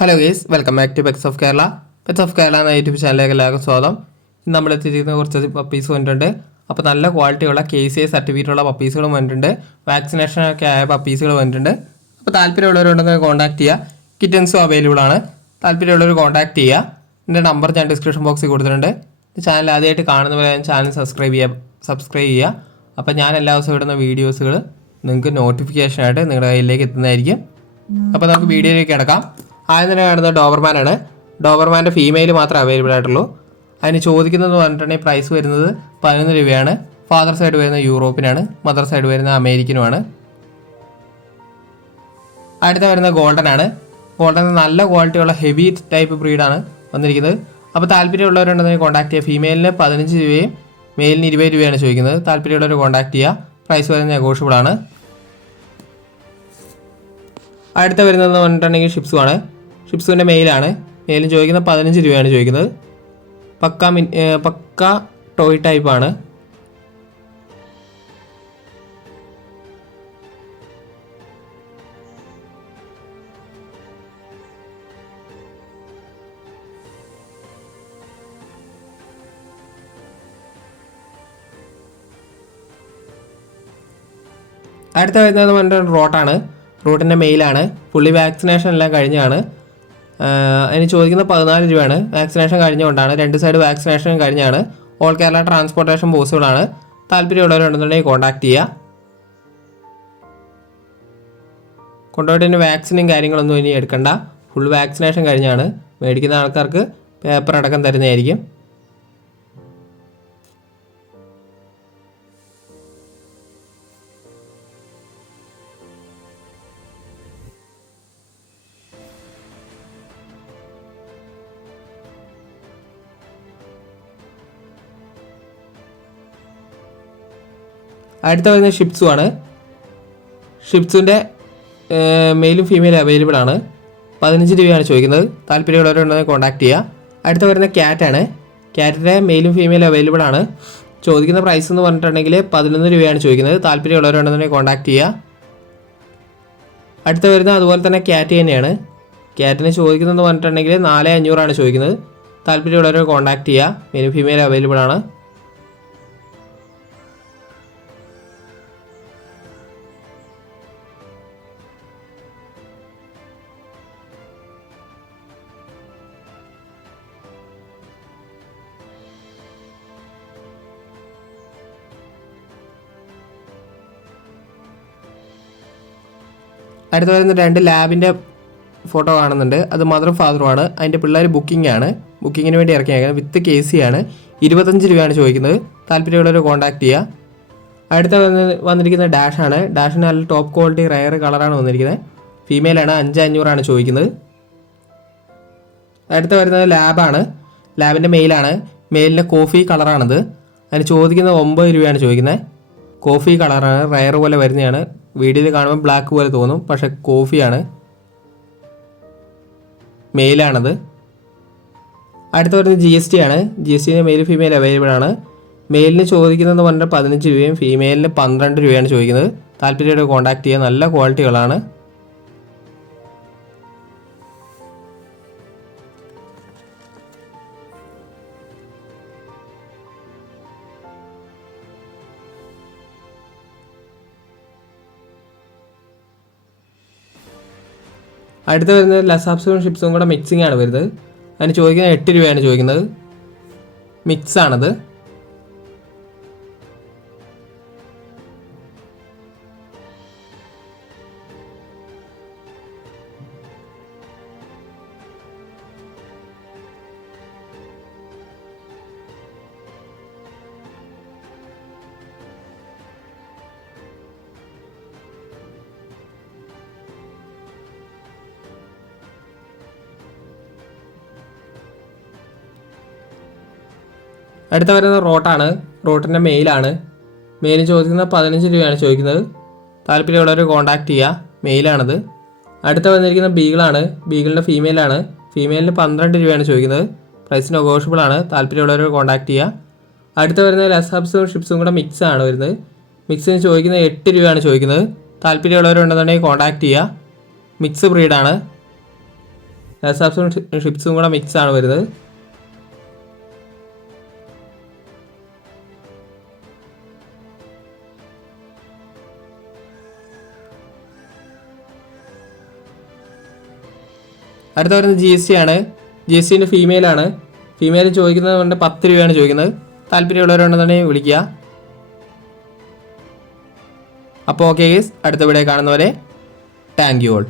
Hello guys, welcome back to pets of Kerala. Pets of Kerala എന്ന YouTube ചാനലിലേക്ക് എല്ലാവർക്കും സ്വാഗതം. ഇന്ന് നമ്മൾ എത്തിയിരിക്കുന്ന കുറച്ച് പപ്പീസ് വന്നിട്ടുണ്ട്. അപ്പോൾ നല്ല ക്വാളിറ്റിയുള്ള KCA സർട്ടിഫിക്കറ്റുള്ള പപ്പീസുകളും വന്നിട്ടുണ്ട്. വാക്സിനേഷനൊക്കെ ആയ പപ്പീസുകൾ വന്നിട്ടുണ്ട്. അപ്പോൾ താല്പര്യമുള്ളവരുണ്ടെങ്കിൽ കോൺടാക്ട് ചെയ്യുക. കിറ്റൻസും അവൈലബിൾ ആണ്. താല്പര്യമുള്ളവർ കോൺടാക്ട് ചെയ്യുക. എൻ്റെ നമ്പർ ഞാൻ ഡിസ്ക്രിപ്ഷൻ ബോക്സിൽ കൊടുത്തിട്ടുണ്ട്. ചാനൽ ആദ്യമായിട്ട് കാണുന്നവരെ ചാനൽ സബ്സ്ക്രൈബ് ചെയ്യുക. അപ്പോൾ ഞാൻ എല്ലാ ദിവസവും ഇടുന്ന വീഡിയോസുകൾ നിങ്ങൾക്ക് നോട്ടിഫിക്കേഷനായിട്ട് നിങ്ങളുടെ കയ്യിലേക്ക് എത്തുന്നതായിരിക്കും. അപ്പോൾ നമുക്ക് വീഡിയോയിലേക്ക് കിടക്കാം. ആദ്യം തന്നെ കാണുന്നത് ഡോബർമാനാണ്. ഡോബർമാൻ്റെ ഫീമെയിൽ മാത്രമേ അവൈലബിൾ ആയിട്ടുള്ളൂ. അതിന് ചോദിക്കുന്നത് പറഞ്ഞിട്ടുണ്ടെങ്കിൽ പ്രൈസ് വരുന്നത് 11 രൂപയാണ്. ഫാദർ സൈഡ് വരുന്ന യൂറോപ്പിനാണ്, മദർ സൈഡ് വരുന്ന അമേരിക്കനുമാണ്. അടുത്ത വരുന്ന ഗോൾഡനാണ്. ഗോൾഡൻ നല്ല ക്വാളിറ്റിയുള്ള ഹെവി ടൈപ്പ് ബ്രീഡാണ് വന്നിരിക്കുന്നത്. അപ്പോൾ താല്പര്യമുള്ളവരുണ്ടെങ്കിൽ കോൺടാക്ട് ചെയ്യുക. ഫീമെയിലിന് 15 രൂപയും മെയിലിന് 20 രൂപയാണ് ചോദിക്കുന്നത്. താല്പര്യമുള്ളവർ കോൺടാക്ട് ചെയ്യുക. പ്രൈസ് വരുന്നത് നെഗോഷ്യബിൾ ആണ്. അടുത്ത വരുന്നതെന്ന് പറഞ്ഞിട്ടുണ്ടെങ്കിൽ ഷിപ്സുമാണ്. ഷിപ്സുവിൻ്റെ മെയിലാണ്. മെയിലും ചോദിക്കുന്നത് 15 രൂപയാണ് ചോദിക്കുന്നത്. പക്ക ടോയ് ടൈപ്പാണ്. അടുത്ത വരുന്നത് പറഞ്ഞിട്ട് റോട്ടാണ്. റൂട്ടിൻ്റെ മെയിലാണ്. ഫുള്ളി വാക്സിനേഷൻ എല്ലാം കഴിഞ്ഞാണ്. അതിന് ചോദിക്കുന്ന 14 രൂപയാണ്. വാക്സിനേഷൻ കഴിഞ്ഞുകൊണ്ടാണ്. 2 സൈഡ് വാക്സിനേഷൻ കഴിഞ്ഞാണ്. ഓൾ കേരള ട്രാൻസ്പോർട്ടേഷൻ പോസിബിളാണ്. താല്പര്യമുള്ളവരുണ്ടെന്നുണ്ടെങ്കിൽ കോൺടാക്ട് ചെയ്യുക. കൊണ്ടുപോയിട്ട് വാക്സിനും കാര്യങ്ങളൊന്നും ഇനി എടുക്കണ്ട. ഫുൾ വാക്സിനേഷൻ കഴിഞ്ഞാണ്. മേടിക്കുന്ന ആൾക്കാർക്ക് പേപ്പർ അടക്കം തരുന്നതായിരിക്കും. അടുത്ത വരുന്നത് ഷിപ്സു ആണ്. ഷിപ്സുവിൻ്റെ മെയിലും ഫീമെയിലും അവൈലബിൾ ആണ്. 15 രൂപയാണ് ചോദിക്കുന്നത്. താല്പര്യമുള്ളവരുണ്ടെങ്കിൽ കോൺടാക്ട് ചെയ്യുക. അടുത്ത വരുന്ന ക്യാറ്റാണ്. ക്യാറ്റിൻ്റെ മെയിലും ഫീമെയിലും അവൈലബിൾ ആണ്. ചോദിക്കുന്ന പ്രൈസ് എന്ന് പറഞ്ഞിട്ടുണ്ടെങ്കിൽ 11 രൂപയാണ് ചോദിക്കുന്നത്. താല്പര്യമുള്ളവരുണ്ടെങ്കിൽ കോൺടാക്ട് ചെയ്യുക. അടുത്ത വരുന്നത് അതുപോലെ തന്നെ ക്യാറ്റ് തന്നെയാണ്. ക്യാറ്റിന് ചോദിക്കുന്നതെന്ന് പറഞ്ഞിട്ടുണ്ടെങ്കിൽ 4500 ചോദിക്കുന്നത്. താല്പര്യമുള്ളവർ കോൺടാക്ട് ചെയ്യുക. മെയിലും ഫീമെയിലും അവൈലബിൾ ആണ്. അടുത്ത വരുന്ന 2 ലാബിൻ്റെ ഫോട്ടോ കാണുന്നുണ്ട്. അത് മദറും ഫാദറുമാണ്. അതിൻ്റെ പിള്ളേർ ബുക്കിംഗ് ആണ്. ബുക്കിങ്ങിന് വേണ്ടി ഇറക്കിയേക്കുന്നത്. വിത്ത് KC ആണ്. 25 രൂപയാണ് ചോദിക്കുന്നത്. താല്പര്യമുള്ളവർ കോൺടാക്ട് ചെയ്യുക. അടുത്ത വന്നിരിക്കുന്ന ഡാഷാണ്. ഡാഷിന് നല്ല ടോപ്പ് ക്വാളിറ്റി റയർ കളറാണ് വന്നിരിക്കുന്നത്. ഫീമെയിലാണ്. 5500 ചോദിക്കുന്നത്. അടുത്ത വരുന്നത് ലാബാണ്. ലാബിൻ്റെ മെയിലാണ്. മെയിലിൻ്റെ കോഫി കളറാണിത്. അതിന് ചോദിക്കുന്നത് 9 രൂപയാണ് ചോദിക്കുന്നത്. കോഫി കളറാണ്. റയർ പോലെ വരുന്നതാണ്. വീഡിയോയിൽ കാണുമ്പോൾ ബ്ലാക്ക് പോലെ തോന്നും, പക്ഷേ കോഫിയാണ്. മെയിലാണത്. അടുത്ത വരുന്നത് GST ആണ്. GSTൻ്റെ മെയിൽ ഫീമെയിൽ അവൈലബിൾ ആണ്. മെയിലിന് ചോദിക്കുന്നതെന്ന് പറഞ്ഞാൽ 15 രൂപയും ഫീമെയിലിന് 12 രൂപയാണ് ചോദിക്കുന്നത്. താല്പര്യമായിട്ട് കോൺടാക്ട് ചെയ്യുക. നല്ല ക്വാളിറ്റികളാണ്. അടുത്ത് വരുന്നത് ലസാപ്സും ഷിപ്സും കൂടെ മിക്സിംഗ് ആണ് വരുന്നത്. അതിന് ചോദിക്കുന്നത് 8 രൂപയാണ് ചോദിക്കുന്നത്. മിക്സാണത്. അടുത്ത വരുന്നത് റോട്ടാണ്. റോട്ടിൻ്റെ മെയിലാണ്. മെയിൽ ചോദിക്കുന്നത് 15 രൂപയാണ് ചോദിക്കുന്നത്. താല്പര്യമുള്ളവർ കോൺടാക്ട് ചെയ്യുക. മെയിലാണത്. അടുത്ത വന്നിരിക്കുന്ന ബീഗിളാണ്. ബീഗിളിൻ്റെ ഫീമെയിലാണ്. ഫീമെയിലിന് 12 രൂപയാണ് ചോദിക്കുന്നത്. പ്രൈസ് നെഗോഷ്യബിൾ ആണ്. താല്പര്യമുള്ളവർ കോൺടാക്ട് ചെയ്യുക. അടുത്ത വരുന്നത് ലസാപ്സും ഷിപ്സും കൂടെ മിക്സ് ആണ് വരുന്നത്. മിക്സിന് ചോദിക്കുന്നത് 8 രൂപയാണ് ചോദിക്കുന്നത്. താല്പര്യമുള്ളവരുണ്ടെന്നുണ്ടെങ്കിൽ കോൺടാക്ട് ചെയ്യുക. മിക്സ് ബ്രീഡാണ്. ലാസാപ്സും ഷിപ്സും കൂടെ മിക്സ് ആണ് വരുന്നത്. അടുത്ത വരുന്നത് GST ആണ്. GSTൻ്റെ ഫീമെയിലാണ്. ഫീമെയിൽ ചോദിക്കുന്നത് കൊണ്ട് 10 രൂപയാണ് ചോദിക്കുന്നത്. താല്പര്യമുള്ളവരുണ്ടെന്നുണ്ടെങ്കിൽ വിളിക്കുക. അപ്പോൾ ഓക്കെ ഗൈസ്, അടുത്ത വീഡിയോ കാണുന്നവരെ താങ്ക് യു ഓൾ.